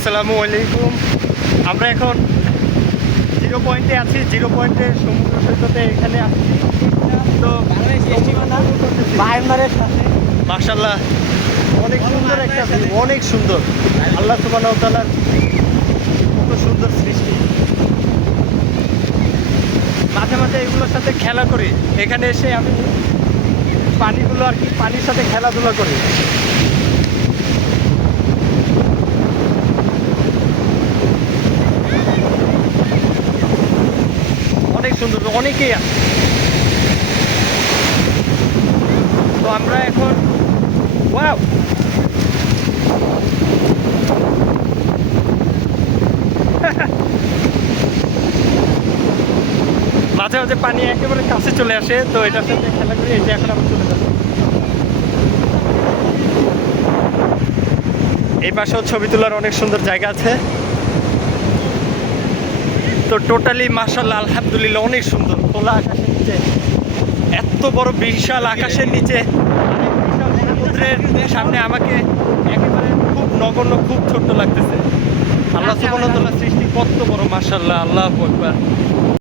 আসসালামু আলাইকুম। আমরা এখন জিরো পয়েন্টে আছি। জিরো পয়েন্টে সমুদ্র সৈকতে এখানে আসছি। তো মায়ানমারের সাথে মাশাআল্লাহ অনেক সুন্দর একটা ভিউ, অনেক সুন্দর। আল্লাহ সুবহানাহু ওয়া তাআলার কত সুন্দর সৃষ্টি। মাঝে মাঝে এগুলোর সাথে খেলা করি। এখানে এসে আমি পানিগুলো আর কি পানির সাথে খেলাধুলা করি। অনেক সুন্দর, অনেকেই আছে। তো আমরা এখন ওয়াও মাঝে মাঝে পানি একেবারে কাছে চলে আসে, তো এটার সাথে খেলা করি। এই যে এখন আবার চলে যাচ্ছে। এই পাশেও ছবি তোলার অনেক সুন্দর জায়গা আছে। তো টোটালি মাশাআল্লাহ আলহামদুলিল্লাহ অনেক সুন্দর। খোলা আকাশের নিচে, এত বড় বিশাল আকাশের নিচে, বিশাল সমুদ্রের সামনে আমাকে একেবারে খুব নগণ্য, খুব ছোট্ট লাগতেছে। আল্লাহ সুবহানাহু ওয়া তাআলার সৃষ্টি কত বড়, মাশাআল্লাহ, আল্লাহু আকবার।